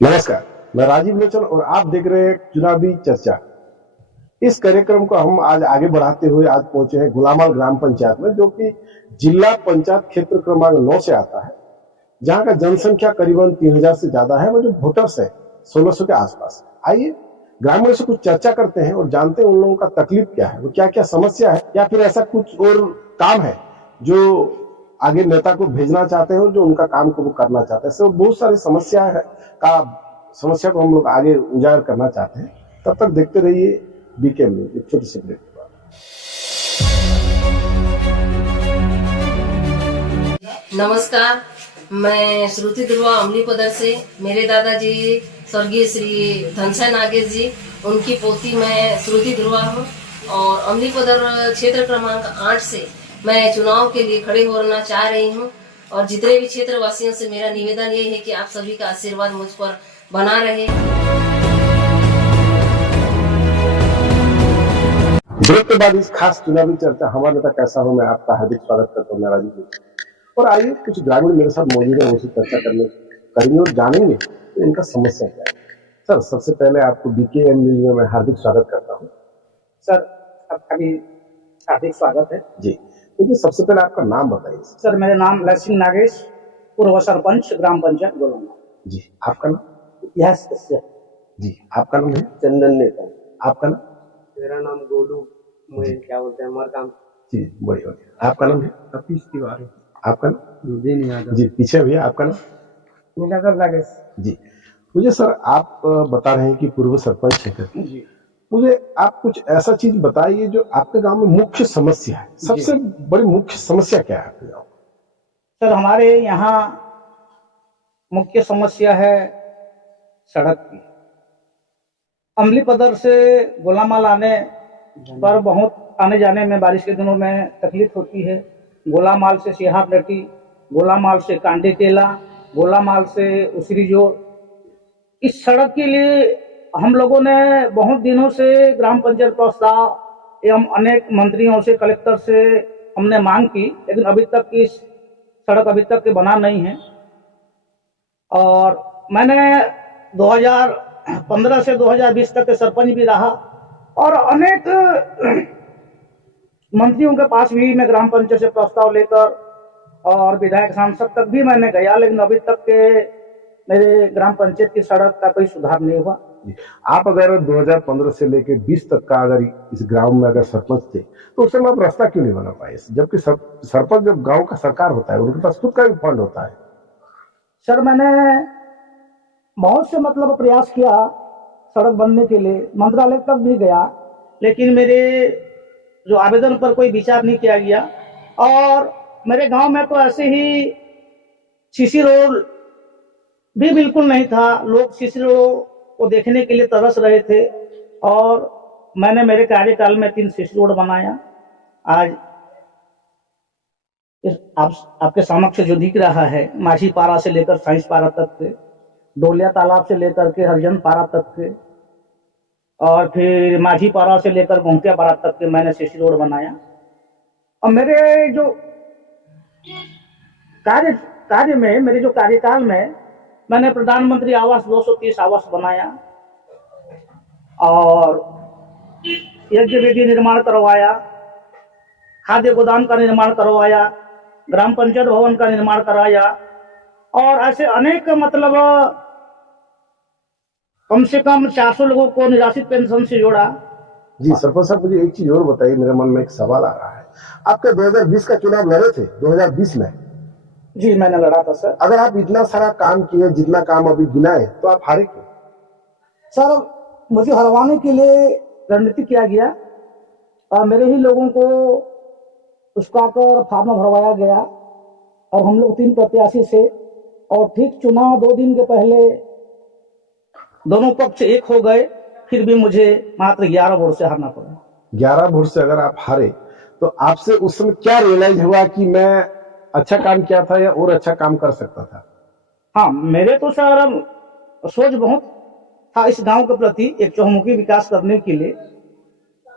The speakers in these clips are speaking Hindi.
नमस्कार, मैं राजीव लोचन और आप देख रहे हैं चुनावी चर्चा। इस कार्यक्रम को हम आज आगे बढ़ाते हुए आज पहुंचे हैं गुलामाल ग्राम पंचायत में, जो कि जिला पंचायत क्षेत्र क्रमांक 9 से आता है, जहां का जनसंख्या करीबन 3000 से ज्यादा है और जो वोटर्स है 1600 के आसपास। आइए ग्रामीणों से कुछ चर्चा करते हैं और जानते हैं उन लोगों का तकलीफ क्या है, वो क्या क्या समस्या है, या फिर ऐसा कुछ और काम है जो आगे नेता को भेजना चाहते हैं और जो उनका काम को वो करना चाहते हैं। सब बहुत सारी समस्या को हम लोग आगे उजागर करना चाहते हैं। तब तक देखते रहिए बीके न्यूज। एक छोटी सी ब्रेक के बाद। नमस्कार, मैं श्रुति ध्रुवा अमली पदर से। मेरे दादाजी स्वर्गीय श्री धनसाय नागेश जी, उनकी पोती मैं श्रुति ध्रुवा हूँ और अमली पदर क्षेत्र क्रमांक 8 से मैं चुनाव के लिए खड़े होना चाह रही हूँ। और जितने भी क्षेत्र वासियों से मेरा निवेदन ये है कि आप सभी का आशीर्वाद मुझ पर बना रहे। ब्रेक के बाद इस खास चुनावी चर्चा हमारा नेता कैसा हो, मैं आपका हार्दिक स्वागत करता हूँ। राजीव जी, और आइए कुछ ग्रामीण मेरे साथ मौजूद है, उनसे चर्चा करेंगे और जानेंगे कि इनका समस्या क्या है। सर, सबसे पहले आपको बीकेएम न्यूज में मैं हार्दिक स्वागत करता हूँ। सर, आपका भी हार्दिक स्वागत है जी, मुझे सबसे पहले आपका नाम बताइए। सर, मेरा नाम लक्ष्मी नागेश, पूर्व सरपंच ग्राम पंचायत गोलमा। जी, आपका नाम? इतिहास कश्यप। जी, आपका नाम है? चंदन नेता। आपका नाम? मेरा नाम गोलू, मुझे क्या बोलते हैं हमारा काम। जी, बढ़िया। आपका नाम है? कपीश तिवारी। आपका नाम? मुझे नहीं आता जी, पीछे भैया आपका नाम? नीलाकर नागेश। जी, मुझे सर आप बता रहे हैं कि पूर्व सरपंच क्षेत्र। जी, मुझे आप कुछ ऐसा चीज बताइए जो आपके गांव में मुख्य समस्या है। सबसे बड़ी मुख्य समस्या क्या है आपके गांव? सर, हमारे यहाँ मुख्य समस्या है सड़क की। अमली पदर से गोलामाल आने पर बहुत आने जाने में बारिश के दिनों में तकलीफ होती है। गोलामाल से सिहार लटी, गोलामाल से कांडी टेला, गोलामाल से उसरी जोर। इस सड़क के लिए हम लोगों ने बहुत दिनों से ग्राम पंचायत प्रस्ताव एवं अनेक मंत्रियों से, कलेक्टर से हमने मांग की, लेकिन अभी तक की सड़क अभी तक के बना नहीं है। और मैंने 2015 से 2020 तक के सरपंच भी रहा और अनेक मंत्रियों के पास भी मैं ग्राम पंचायत से प्रस्ताव लेकर और विधायक सांसद तक भी मैंने गया, लेकिन अभी तक के मेरे ग्राम पंचायत की सड़क का कोई सुधार नहीं हुआ। आप अगर 2015 से लेकर 20 तक का अगर इस गांव में अगर सरपंच थे, तो उस समय आप रास्ता क्यों नहीं बना पाए? जबकि सरपंच जब गांव का सरकार होता है, उनके पास खुद का भी फंड होता है। सर, मैंने बहुत से प्रयास किया सड़क बनने के लिए, मंत्रालय तक भी गया, लेकिन मेरे जो आवेदन पर कोई विचार नहीं किया गया। और मेरे गांव में तो ऐसे ही सीसी रोड भी बिल्कुल नहीं था। लोग सीसी रोड को देखने के लिए तरस रहे थे और मैंने मेरे कार्यकाल में 3 सीसी रोड बनाया। आज आपके समक्ष जो दिख रहा है, माझी पारा से लेकर साइंस पारा तक के, डोलिया तालाब से लेकर के हरिजन पारा तक के, और फिर माझी पारा से लेकर गोंटिया पारा तक के मैंने सीसी रोड बनाया। और मेरे जो कार्य में, मेरे जो कार्यकाल में मैंने प्रधानमंत्री आवास 230 आवास बनाया और यज्ञ वेदी निर्माण करवाया, खाद्य गोदाम का निर्माण करवाया, ग्राम पंचायत भवन का निर्माण कराया और ऐसे अनेक कम से कम 400 लोगों को निराश्रित पेंशन से जोड़ा। जी सरपंच साहब, मुझे एक चीज और बताइए, मेरे मन में एक सवाल आ रहा है। आपके 2020 का चुनाव लड़े थे 2020 में? जी, मैंने लड़ा था सर। अगर आप इतना सारा काम किए, जितना काम अभी गिनाए, तो आप हारे क्यों? सर, मुझे हरवाने के लिए रणनीति किया गया और मेरे ही लोगों को उसका कर फार्म भरवाया गया और हम लोग 3 प्रत्याशी से, और ठीक चुनाव 2 दिन के पहले दोनों पक्ष एक हो गए, फिर भी मुझे मात्र 11 वोट से हारना पड़ा। 11 वोट से अगर आप हारे, तो आपसे उस समय क्या रियलाइज हुआ कि मैं अच्छा काम किया था या और अच्छा काम कर सकता था? हाँ, मेरे तो सर सोच बहुत था इस गांव के प्रति, एक चहुमुखी विकास करने के लिए,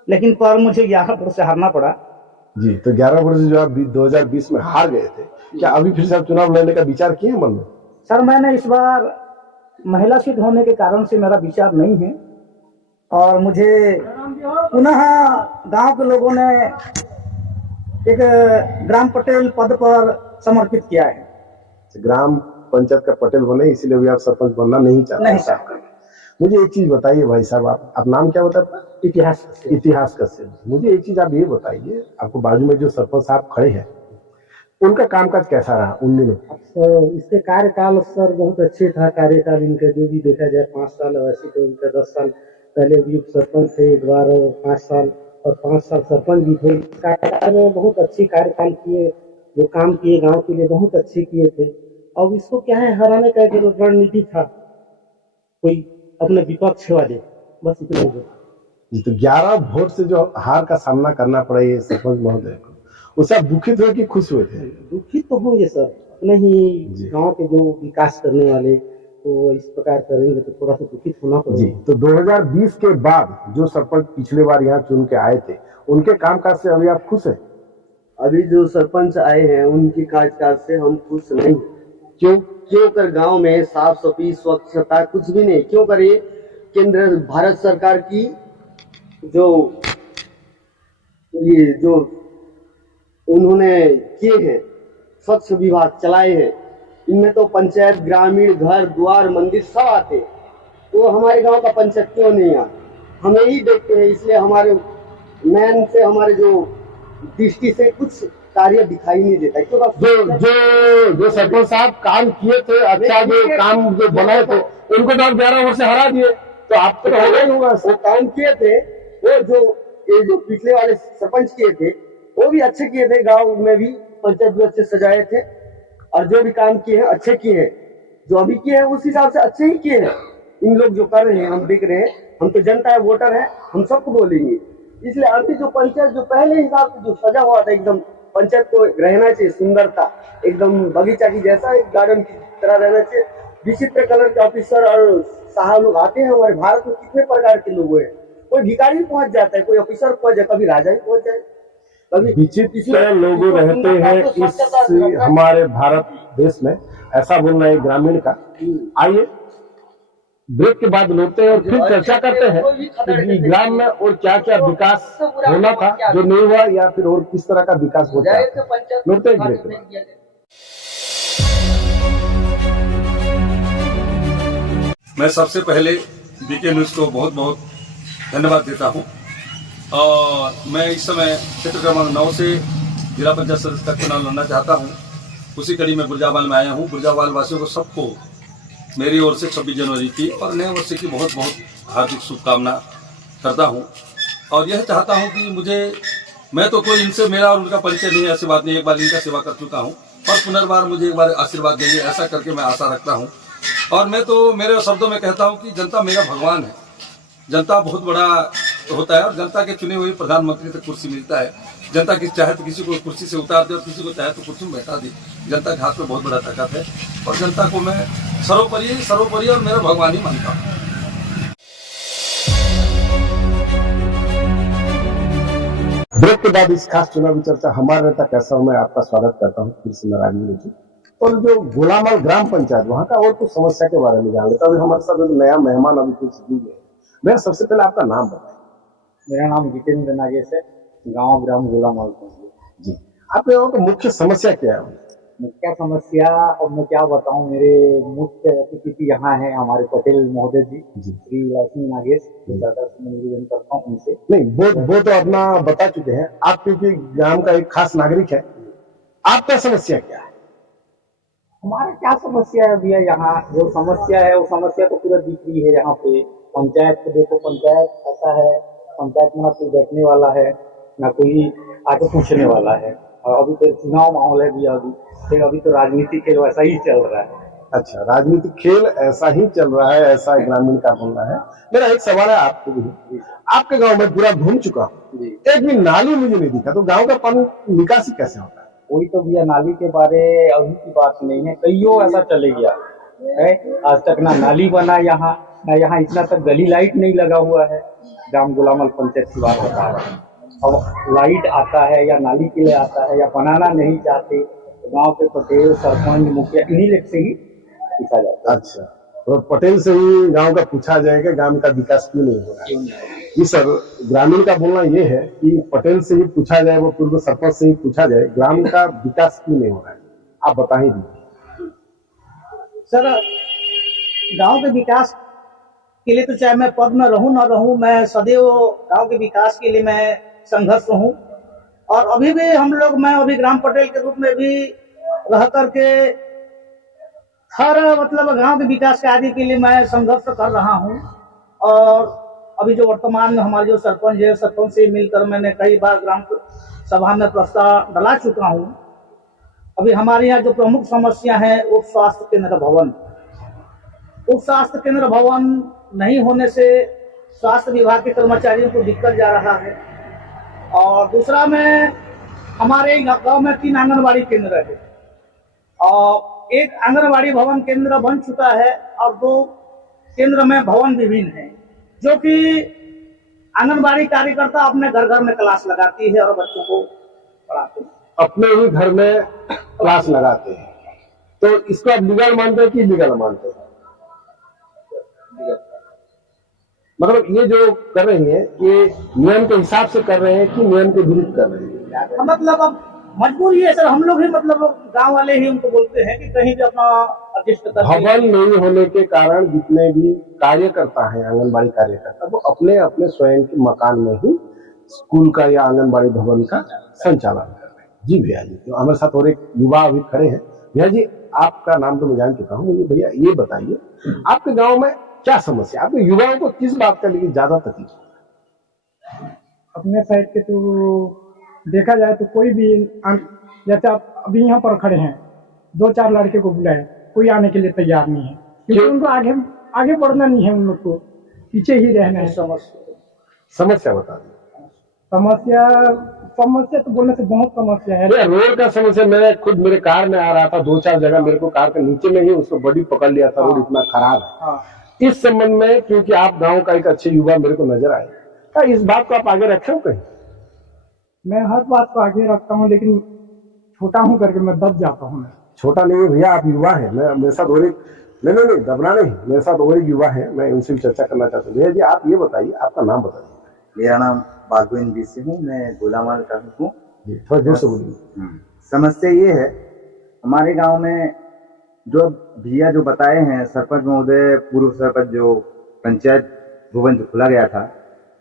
लेकिन पर मुझे 11 वोट से हारना पड़ा। जी, तो 11 वोट से जो आप 2020 में हार गए थे, क्या अभी फिर से आप चुनाव लड़ने का विचार किए मन में? सर, मैंने इस बार महिला सीट होने के कारण से मेरा विचार नहीं है और मुझे पुनः गांव के लोगों ने एक ग्राम पटेल पद पर समर्पित किया है। ग्राम पंचायत का पटेल बने इसीलिए भी आप सरपंच बनना नहीं चाहते? नहीं चाहते। मुझे एक चीज बताइए भाई साहब, आप नाम क्या बताते? इतिहास कश्यप। मुझे एक चीज आप ये बताइए, आपको बाजू में जो सरपंच साहब खड़े हैं उनका कामकाज कैसा रहा उन दिनों? इसके कार्यकाल सर बहुत अच्छे था। कार्यकाल इनका जो भी देखा जाए 5 साल, वैसे तो इनका 10 साल पहले उपयुक्त सरपंच थे, एक बार 5 साल और 5 साल सरपंच भी थे। कार्यकाल में बहुत अच्छी कार्यकाल किए, जो काम किए गांव के लिए बहुत अच्छे किए थे। अब इसको क्या है, हराने का एक रणनीति था, कोई अपने विपक्ष वाले, बस इतना ही। जी, तो 11 वोट से जो हार का सामना करना पड़ा ये सरपंच महोदय को, उससे आप दुखित हुए कि खुश हुए थे? दुखित तो होंगे सर, अपने ही गांव के जो विकास करने वाले तो इस प्रकार करेंगे तो थोड़ा सा दुखित होना पड़ेगा। जी, तो 2020 के बाद जो सरपंच पिछले बार यहाँ चुन के आए थे उनके कामकाज से अभी आप खुश हैं? अभी जो सरपंच आए हैं उनकी कार्यकाल से हम खुश नहीं। क्यों कर गांव में साफ सफाई स्वच्छता कुछ भी नहीं। क्यों कर ये केंद्र भारत सरकार की जो उन्होंने किए हैं, स्वच्छ विभाग चलाए हैं, इनमें तो पंचायत ग्रामीण घर द्वार मंदिर सब आते, तो हमारे गांव का पंचायत क्यों नहीं आ? हम यही देखते हैं, इसलिए हमारे मैन से हमारे जो दृष्टि से कुछ कार्य दिखाई नहीं देता। क्योंकि जो सरपंच साहब काम किए थे, अच्छा जो काम जो बनाए थे उनको तो आप 11 वर्ष से हरा दिए, तो आप तो होगा ही होगा। वो काम किए थे, वो जो पिछले वाले सरपंच किए थे वो भी अच्छे किए थे, गांव में भी पंचायत भी अच्छे सजाए थे और जो भी काम किए हैं अच्छे किए हैं। जो अभी किए हैं उस हिसाब से अच्छे ही किए हैं। इन लोग जो कर रहे हैं हम देख रहे हैं, हम तो जनता है, वोटर है, हम सबको बोलेंगे। इसलिए आरती जो पंचायत जो पहले हिसाब से जो सजा हुआ था, एकदम पंचायत को रहना चाहिए सुंदरता, एकदम बगीचा की जैसा एक गार्डन की तरह रहना चाहिए। विचित्र कलर के ऑफिसर और साहब लोग आते हैं। हमारे भारत में कितने प्रकार के लोग हैं, कोई भिखारी पहुंच जाता है, कोई ऑफिसर पहुंच जाए, कभी राजा ही पहुंच जाए, कभी विचित्र लोग रहते हैं इस हमारे भारत देश में, ऐसा बोलना है ग्रामीण का। आइए ब्रेक के बाद लौटते हैं और फिर चर्चा करते हैं कि ग्राम में और क्या क्या विकास होना था जो नहीं हुआ, या फिर और किस तरह का विकास हो जाए। लौटते हैं ब्रेक के बाद। मैं सबसे पहले बीके न्यूज को बहुत बहुत धन्यवाद देता हूं और मैं इस समय क्षेत्र क्रमांक 9 से जिला पंचायत सदस्य का चुनाव लड़ना चाहता हूं। उसी कड़ी में गुर्जावाल में आया हूं। गुर्जावाल वासियों को सबको मेरी ओर से 26 जनवरी की और नए वर्ष की बहुत बहुत हार्दिक शुभकामना करता हूं और यह चाहता हूं कि मैं तो कोई इनसे मेरा और उनका परिचय नहीं है, ऐसी बात नहीं। एक बार इनका सेवा कर चुका हूं और पुनर्बार मुझे एक बार आशीर्वाद देंगे, ऐसा करके मैं आशा रखता हूं। और मैं तो मेरे शब्दों में कहता हूं कि जनता मेरा भगवान है। जनता बहुत बड़ा होता है और जनता के चुने हुए प्रधानमंत्री तक कुर्सी मिलता है। जनता की चाहे तो किसी को कुर्सी से उतार दे और किसी को चाहे तो कुर्सी में बैठा दे। जनता के हाथ में बहुत बड़ा ताकत है और जनता को मैं सर्वोपरि और मेरा भगवान ही मानता हूँ। ब्रेक के बाद इस खास चुनावी चर्चा हमारे नेता कैसा हूं मैं आपका स्वागत करता हूँ फिर से नारायण जी। और जो गुलामाल ग्राम पंचायत वहाँ का और कुछ समस्या के बारे में जान लेते। अभी हमारे साथ एक नया मेहमान अभी कुछ जुड़े। मैं सबसे पहले आपका नाम बताएं। मेरा नाम जितेंद्र नागेश है, गांव ग्राम गुलामाल जी। आपके गाँव की मुख्य समस्या क्या है? मुख्य समस्या अब मैं क्या बताऊं, मेरे मुख्य अतिथि यहाँ है हमारे पटेल महोदय जी, श्री लक्ष्मी नागेश, दादा से मैं निवेदन करता हूँ उनसे। नहीं, वो तो अपना बता चुके हैं आप, क्योंकि ग्राम का एक खास नागरिक है। आपका समस्या क्या है? हमारा क्या समस्या है भैया, यहाँ जो समस्या है वो समस्या तो पूरा दिख रही है। यहाँ पे पंचायत को देखो, पंचायत ऐसा है, पंचायत में ना कोई बैठने वाला है ना कोई आके पूछने वाला है। और अभी तो चुनाव माहौल है भैया, अभी तो राजनीतिक खेल वैसा ही चल रहा है। अच्छा, राजनीतिक खेल ऐसा ही चल रहा है, ऐसा ग्रामीण का बोलना है। मेरा एक सवाल है आपको भी, आपके गांव में पूरा घूम चुका हूँ, एक भी नाली मुझे नहीं दिखा, तो गांव का पानी निकासी कैसे होता है? कोई तो भैया नाली के बारे अभी की बात नहीं है, कईयों ऐसा चले गया है। आज तक ना नाली बना यहाँ, ना यहाँ इतना तक गली लाइट नहीं लगा हुआ है। ग्राम गुलामाल पंचायत की बात बता रहा है। अब लाइट आता है या नाली के लिए आता है या बनाना नहीं चाहते, तो गांव के पटेल सरपंच मुखिया इन्हीं लोग से ही पूछा जाता है। अच्छा, और पटेल से ही गांव का पूछा जाए कि गांव का विकास क्यों नहीं हो रहा है। जी सर, ग्रामीण का बोलना ये है कि पटेल से ही पूछा जाए, वो पूर्व सरपंच से ही पूछा जाए, ग्राम का विकास क्यों नहीं हो रहा है, आप बताएं दीजिए। सर, गांव के विकास के लिए तो चाहे मैं पद में रहूं ना रहूं, मैं सदैव गांव के विकास के लिए मैं संघर्ष हूं। और अभी भी हम लोग, मैं अभी ग्राम पटेल के रूप में भी रह करके हर मतलब गांव के विकास कार्य के लिए मैं संघर्ष कर रहा हूं। और अभी जो वर्तमान में हमारे जो सरपंच है, सरपंच से मिलकर मैंने कई बार ग्राम सभा में प्रस्ताव डला चुका हूं। अभी हमारे यहाँ जो प्रमुख समस्या है उप स्वास्थ्य केंद्र भवन, उप स्वास्थ्य केंद्र भवन नहीं होने से स्वास्थ्य विभाग के कर्मचारियों को दिक्कत जा रहा है। और दूसरा में हमारे गांव में 3 आंगनबाड़ी केंद्र है और एक आंगनबाड़ी भवन केंद्र बन चुका है और 2 केंद्र में भवन विभिन्न है, जो कि आंगनबाड़ी कार्यकर्ता अपने घर घर में क्लास लगाती है और बच्चों को पढ़ाती है। अपने ही घर में क्लास लगाते हैं, तो इसको आप लीगल मानते हैं कि इलीगल मानते हैं? मतलब ये जो कर रही है, ये नियम के हिसाब से कर रहे हैं कि नियम के विरुद्ध कर रहे हैं? मतलब अब मजबूरी है सर, हम लोग ही मतलब गांव वाले ही उनको बोलते हैं कि कहीं भी अपना अदृष्ट करके। भवन नहीं होने के कारण जितने भी कार्यकर्ता हैं, आंगनबाड़ी कार्यकर्ता, वो अपने अपने स्वयं के मकान में ही स्कूल का या आंगनबाड़ी भवन का संचालन कर रहे हैं। जी भैया जी, तो हमारे साथ और एक युवा अभी खड़े हैं। भैया जी, आपका नाम तो मैं जान चुका हूँ, मुझे भैया ये बताइए, आपके गाँव में क्या समस्या, आपके युवाओं को किस बात का लेकिन ज्यादा तकलीफ? अपने साइड के तो देखा जाए तो कोई भी जैसे आप अभी यहाँ पर खड़े हैं, 2-4 लड़के को बुलाए, कोई आने के लिए तैयार नहीं है, क्योंकि उनको आगे बढ़ना नहीं है, उन लोग को पीछे ही रहना है। समस्या बता दें। समस्या तो बोलने से बहुत समस्या है। रोड का समस्या, मैं खुद मेरे कार में आ रहा था, 2-4 जगह मेरे को कार के नीचे में ही उसको बॉडी पकड़ लिया था। रोड इतना खराब है। इस संबंध में क्योंकि आप गांव का एक अच्छे युवा मेरे को नजर आए, क्या इस बात को आप आगे रखे हो कहीं? मैं हर बात को आगे रखता हूँ, लेकिन छोटा हूँ करके मैं दब जाता हूँ। मैं छोटा नहीं है भैया, आप युवा हैं। मैं मेरे साथ और एक नहीं दबना नहीं, मेरे साथ और एक युवा है, मैं उनसे भी चर्चा करना चाहता हूँ। भैया जी, आप ये बताइए, आपका नाम बताइए। मेरा नाम बागविन बीसी हूँ, मैं गोलामाल का हूँ। थोड़ा जोर से बोलिए। समस्या ये है, हमारे गांव में जो भैया जो बताए हैं, सरपंच महोदय, पूर्व सरपंच, जो पंचायत भवन जो खुला गया था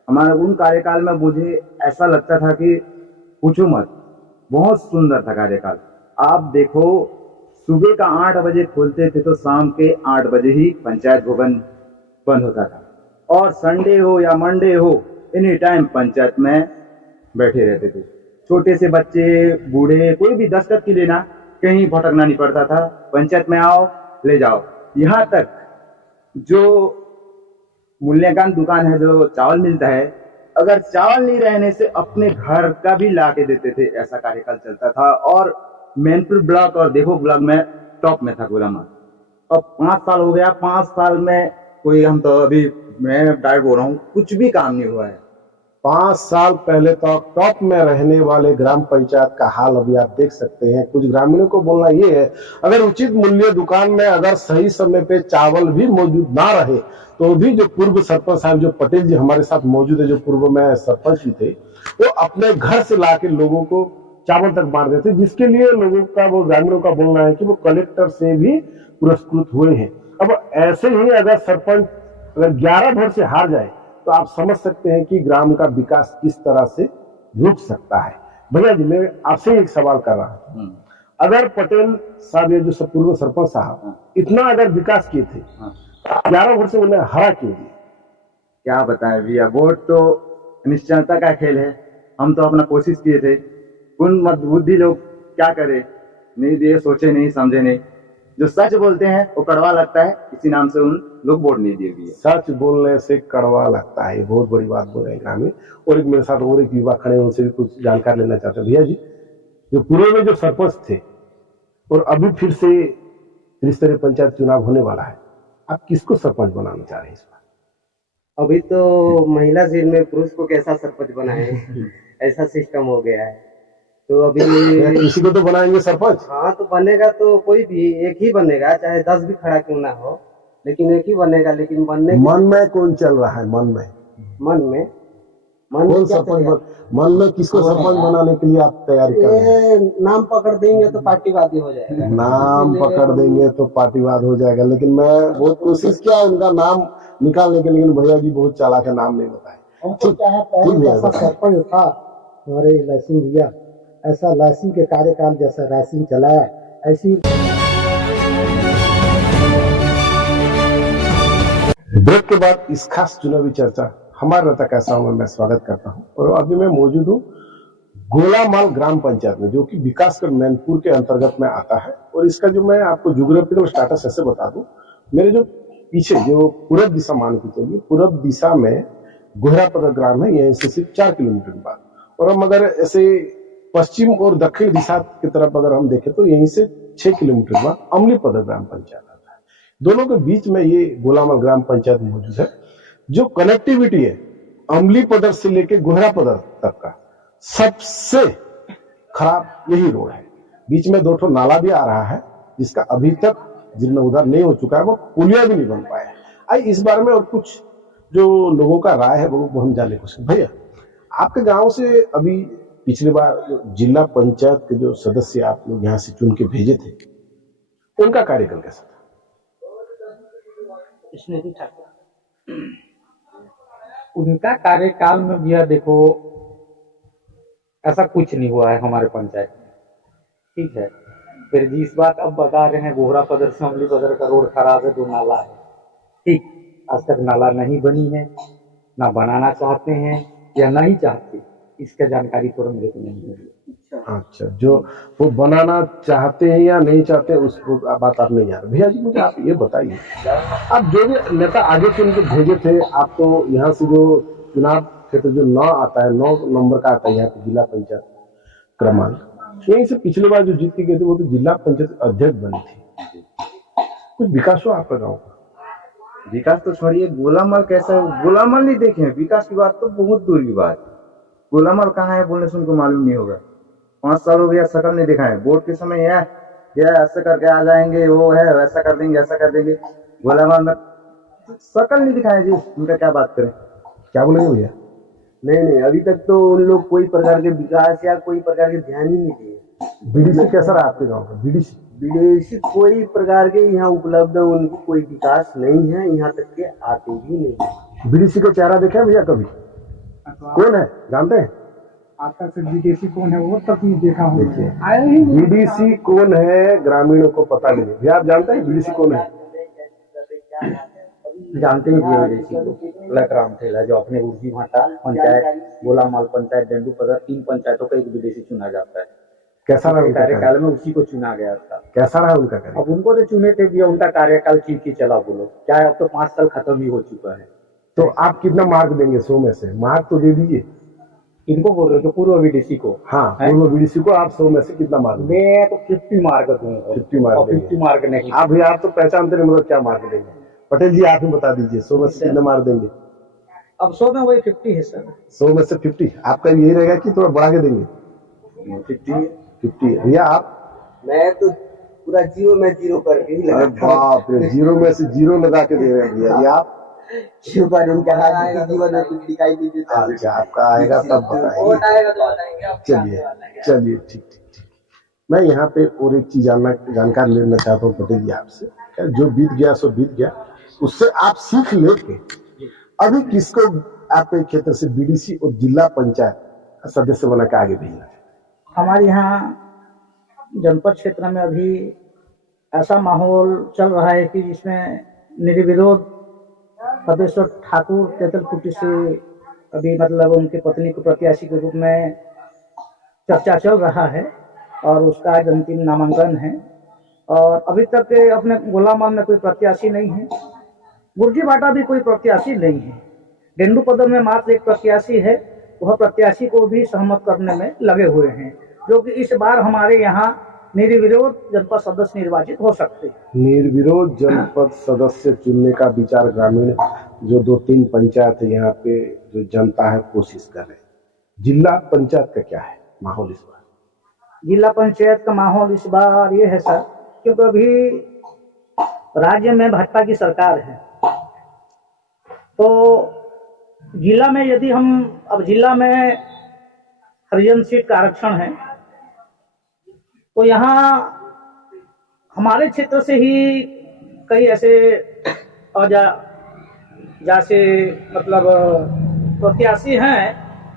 हमारे उन कार्यकाल में, मुझे ऐसा लगता था कि पूछो मत, बहुत सुंदर था कार्यकाल। आप देखो, सुबह का 8 बजे खोलते थे तो शाम के 8 बजे ही पंचायत भवन बंद होता था, और संडे हो या मंडे हो, एनी टाइम पंचायत में बैठे रहते थे। छोटे से बच्चे, बूढ़े, कोई भी दस्तखत की लेना, कहीं भटकना नहीं पड़ता था, पंचायत में आओ, ले जाओ। यहाँ तक जो मूल्यांकन दुकान है, जो चावल मिलता है, अगर चावल नहीं रहने से अपने घर का भी ला के देते थे, ऐसा कार्यकाल चलता था। और मैनपुर ब्लॉक और देखो ब्लॉक में टॉप में था गोलामाल। अब 5 साल हो गया, 5 साल में कोई, हम तो अभी मैं डायरेक्ट बोल रहा हूँ, कुछ भी काम नहीं हुआ है। 5 साल पहले तक टॉप में रहने वाले ग्राम पंचायत का हाल अभी आप देख सकते हैं। कुछ ग्रामीणों को बोलना ये है, अगर उचित मूल्य दुकान में अगर सही समय पे चावल भी मौजूद ना रहे, तो भी जो पूर्व सरपंच साहब, जो पटेल जी हमारे साथ मौजूद है, जो पूर्व में सरपंच भी थे, वो अपने घर से लाके लोगों को चावल तक बांट देते, जिसके लिए लोगों का, वो ग्रामीणों का बोलना है कि वो कलेक्टर से भी पुरस्कृत हुए हैं। अब ऐसे ही अगर सरपंच अगर 11 वोट से हार जाए, तो आप समझ सकते हैं कि ग्राम का विकास किस तरह से रुक सकता है। भैया जी, मैं आपसे एक सवाल कर रहा हूँ, अगर पटेल साहब, ये जो पूर्व सरपंच साहब इतना अगर विकास किए थे, 11 वोट से उन्हें हरा क्यों दिया? क्या बताएं भैया, वोट तो निश्चलता का खेल है। हम तो अपना कोशिश किए थे, उन बुद्धि लोग क्या करे, नहीं दिए, सोचे नहीं, समझे नहीं। जो सच बोलते हैं वो कड़वा लगता है, इसी नाम से उन लोग वोट नहीं दिए भैया। सच बोलने से कड़वा लगता है, बहुत बड़ी बात बोल रहे हैं ग्रामीण। और एक मेरे साथ और एक युवा खड़े हैं, उनसे भी कुछ जानकारी लेना चाहते हैं। भैया जी, जो पूर्व में जो सरपंच थे और अभी फिर से त्रिस्तरीय पंचायत चुनाव होने वाला है, आप किसको सरपंच बनाना चाह रहे हैं इस बार? अभी तो महिला सीट में पुरुष को कैसा सरपंच बनाए, ऐसा सिस्टम हो गया है। तो अभी किसी को तो बनाएंगे सरपंच। हाँ, तो बनेगा तो कोई भी एक ही बनेगा, चाहे 10 भी खड़ा क्यों ना हो, लेकिन एक ही बनेगा, लेकिन बनने मन में कौन चल रहा है? मन में मन में कौन क्या सरपंच चलेगा? मन में किसको सरपंच बनाने के लिए आप तैयारी कर रहे हैं? ये नाम पकड़ देंगे तो पार्टीवादी हो जाएगा। नाम पकड़ देंगे तो पार्टीवाद हो जाएगा, लेकिन मैं बहुत कोशिश किया उनका नाम निकालने के, लेकिन भैया जी बहुत चालाक है, नाम नहीं बताए। हमको क्या है, ठीक पहले भैया, जैसा बताएं। सरपंच था हमारे लहसुन भैया, ऐसा लहसुन के कार्यकाल जैसा राशन चलाया, ऐसी ब्रेक के बाद इस खास चुनावी चर्चा हमारा नेता कैसा होगा मैं स्वागत करता हूं। और अभी मैं मौजूद हूं गोलामाल ग्राम पंचायत में, जो कि विकासखंड मैनपुर के अंतर्गत में आता है। और इसका जो मैं आपको ज्योग्राफिकल स्टेटस ऐसे बता दूं, मेरे जो पीछे जो पूरब दिशा मान के चलिए, पूरब दिशा में गोहरापदर ग्राम है, यहीं से सिर्फ 4 किलोमीटर बाद। और हम अगर ऐसे पश्चिम और दक्षिण दिशा की तरफ अगर हम देखें तो यहीं से 6 किलोमीटर बाद अमलीपदर ग्राम पंचायत आता है। दोनों के बीच में ये गोलामाल ग्राम पंचायत मौजूद है। जो कनेक्टिविटी है अमलीपदर से लेके गोहरापदर तक का सबसे खराब यही रोड है। बीच में 2 नाला भी आ रहा है, जिसका अभी तक जीर्णोद्धार नहीं हो चुका है, वो पुलिया भी नहीं बन पाया है। आई इस बारे में और कुछ जो लोगों का राय है वो हम जानने की कोशिश। भैया, आपके गांव से अभी पिछली बार जो जिला पंचायत के जो सदस्य आप लोग यहाँ से चुन के भेजे थे, उनका कार्यकाल कैसा था? इसमें भी ठाकुर उनका कार्यकाल में भैया देखो ऐसा कुछ नहीं हुआ है हमारे पंचायत में, ठीक है। फिर जिस बात अब बता रहे हैं गोहरापदर से अमलीपदर का रोड खराब है, 2 नाला है, ठीक, आज तक नाला नहीं बनी है, ना बनाना चाहते हैं या नहीं चाहते, इसका जानकारी थोड़ा मेरे को नहीं है। अच्छा, जो वो बनाना चाहते हैं या नहीं चाहते उस बात आप नहीं जान रहे। भैया जी, मुझे आप ये बताइए, आप जो भी नेता आगे चुन के भेजे थे, आप तो यहाँ से जो चुनाव क्षेत्र जो 9 आता है, 9 नंबर का आता है यहाँ पे जिला पंचायत क्रमांक, यहीं से पिछली बार जो जीत के गए थे वो तो जिला पंचायत अध्यक्ष बनी थी। कुछ विकास हुआ आपका गाँव का? विकास तो छोड़िए, गोलामाल कैसा है, गोलामाल नहीं देखे हैं, विकास की बात तो बहुत दूर की बात। गोलामाल कहाँ है बोलने से उनको मालूम नहीं होगा। 5 साल हो गया, शकल नहीं दिखा है। वोट के समय यह ऐसा करके आ जाएंगे, वो है वैसा कर देंगे, ऐसा कर देंगे। गोलामाल में शकल नहीं दिखाया जी, उनका क्या बात करें। क्या बोलेंगे भैया? नहीं, अभी तक तो उन लोग कोई प्रकार के विकास या कोई प्रकार के ध्यान ही नहीं दिए। बीडीसी कैसा रहा आपके गाँव का? बीडीसी विदेशी कोई प्रकार के यहाँ उपलब्ध उनकी कोई विकास नहीं है, यहाँ तक के आते भी नहीं। बीडीसी का चेहरा देखा है भैया कभी? कौन है, जानते हैं? आता से विदेशी कौन है वो तक नहीं देखा हूँ। देखिए, आया ही नहीं। बीडीसी कौन है ग्रामीणों को पता नहीं। भैया आप जानते हैं बीडीसी कौन है? जानते ही विदेशी को लकराम ठेला, जो अपने उर्जी भाटा पंचायत, गोलामाल पंचायत, डेंडूपदर, 3 पंचायतों का एक विदेशी चुना जाता है। कैसा रहा उनका कार्यकाल में उसी को चुना गया था। कैसा रहा उनका कार्यकाल? अब उनको तो चुने थे भैया, उनका कार्यकाल ठीक ही चला बोलो, क्या है, अब तो 5 साल खत्म ही हो चुका है। तो आप कितना मार्क देंगे 100 में से? मार्क तो दे दीजिए। इनको बोल रहे हो पूर्व विदेशी को? हाँ, पूर्व बीडीसी को आप 100 में से कितना मार्क देंगे? मैं तो 50 मार्क दूंगा। 50 मार्क देंगे। 50 मार्क नहीं। आप भैया, आप तो पहचानते नहीं, मतलब क्या मार्क देंगे? पटेल जी आप ही बता दीजिए, 100 में से कितना मार्क देंगे? अब 100 में वही 50 है सर। 100 में से 50 आपका यही रहेगा कि थोड़ा बढ़ा के देंगे? 50 भैया आप? मैं तो पूरा जीरो में जीरो करके ही अरे लगा। बाप रे, 0 में से 0 लगा के दे रहे हैं भैया। ये आप? उनका राजनीतिक जीवन में कुछ दिखाई नहीं देता। अच्छा, आपका आएगा तब बताएंगे। चलिए, ठीक। मैं यहाँ पे और एक चीज जानकारी लेना चाहता हूँ पटेल जी आपसे। जो बीत गया सो बीत गया, उससे आप सीख लेके अभी किसको आपके क्षेत्र से बीडीसी और जिला पंचायत सदस्य बना के आगे भेजना? हमारे यहाँ जनपद क्षेत्र में अभी ऐसा माहौल चल रहा है कि जिसमें निर्विरोध पदेश्वर ठाकुर तेतलकुटी से अभी मतलब उनके पत्नी को प्रत्याशी के रूप में चर्चा चल रहा है और उसका आज अंतिम नामांकन है। और अभी तक अपने गोलामाल में कोई प्रत्याशी नहीं है, गुर्जी भाटा भी कोई प्रत्याशी नहीं है, डेंडूपदर में मात्र एक प्रत्याशी है। वह प्रत्याशी को भी सहमत करने में लगे हुए हैं, जो कि इस बार हमारे यहाँ निर्विरोध जनपद सदस्य निर्वाचित हो सकते हैं। निर्विरोध जनपद सदस्य चुनने का विचार ग्रामीण जो 2-3 पंचायत है यहाँ पे जो जनता है कोशिश कर रहे हैं। जिला पंचायत का क्या है माहौल इस बार? जिला पंचायत का माहौल इस बार ये है सर, क्योंकि अभी राज्य में भाजपा की सरकार है, तो जिला में यदि हम अब जिला में हरिजन सीट का आरक्षण है, तो यहाँ हमारे क्षेत्र से ही कई ऐसे जैसे मतलब प्रत्याशी हैं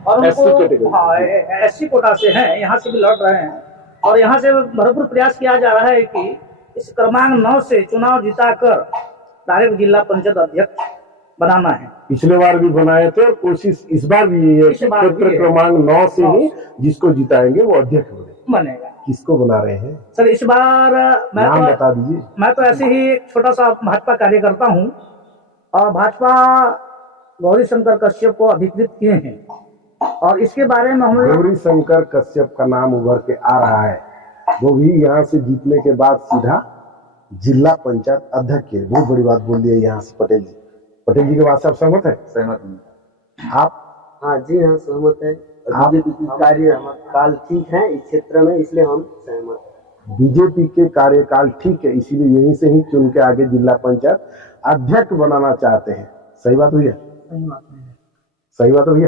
और उनको हाँ एससी कोटा से हैं, यहाँ से भी लड़ रहे हैं और यहाँ से भरपूर प्रयास किया जा रहा है कि इस क्रमांक 9 से चुनाव जिताकर डायरेक्ट जिला पंचायत अध्यक्ष बनाना है। पिछले बार भी बनाए थे और कोशिश इस बार भी यही है कि क्षेत्र क्रमांक 9 से ही जिसको जिताएंगे वो अध्यक्ष बनेगा। किसको बना रहे हैं सर इस बार नाम बता दीजिए। मैं तो ऐसे ही एक छोटा सा भाजपा कार्यकर्ता हूँ और भाजपा गौरी शंकर कश्यप को अधिकृत किए हैं और इसके बारे में हम लोग गौरी शंकर कश्यप का नाम उभर के आ रहा है, वो भी यहाँ से जीतने के बाद सीधा जिला पंचायत अध्यक्ष के। बहुत बड़ी बात बोल दी है यहाँ से पटेल जी। पटेल जी के बात से आप सहमत है? सहमत हूँ। आप? हाँ जी हाँ सहमत है। बीजेपी की कार्यकाल ठीक है इस क्षेत्र में, इसलिए हम सहमत हैं। बीजेपी के कार्यकाल ठीक है, इसीलिए यहीं से ही चुन के आगे जिला पंचायत अध्यक्ष बनाना चाहते हैं। सही बात हुई है? सही बात हुई है।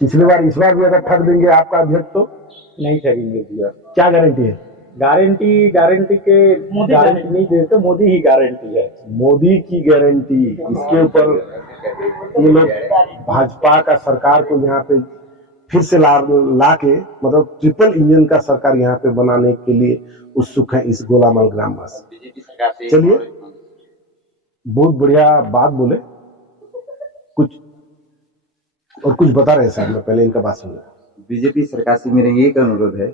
पिछली बार इस बार भी अगर ठग देंगे आपका अध्यक्ष तो नहीं ठगेंगे भैया। क्या गारंटी है? गारंटी के मोदी गारंटी नहीं देते, मोदी ही गारंटी है। मोदी की गारंटी। इसके ऊपर ये लोग भाजपा का सरकार को यहाँ पे फिर से ला के मतलब ट्रिपल इंजन का सरकार यहाँ पे बनाने के लिए उत्सुक है इस गोलामाल ग्रामवासी। चलिए बहुत बढ़िया बात बोले, कुछ बता रहे साहब, मैं पहले इनका बात सुनूंगा। बीजेपी सरकार से मेरा एक अनुरोध है,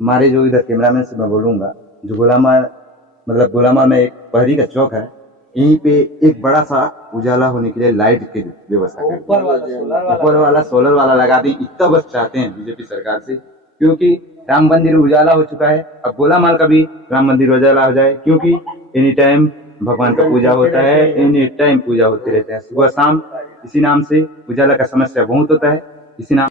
हमारे जो इधर कैमरामैन से मैं बोलूंगा, जो गोलामाल में एक पहरी का चौक है, यहीं पे एक बड़ा सा उजाला होने के लिए लाइट की व्यवस्था करें। ऊपर वाला सोलर वाला लगा दें, इतना बस चाहते हैं बीजेपी सरकार से, क्योंकि राम मंदिर उजाला हो चुका है। अब गोलामाल का भी राम मंदिर उजाला हो जाए, क्योंकि एनी टाइम भगवान का पूजा होता है, एनी टाइम पूजा होते रहते हैं सुबह शाम। इसी नाम से उजाला का समस्या बहुत होता है, इसी नाम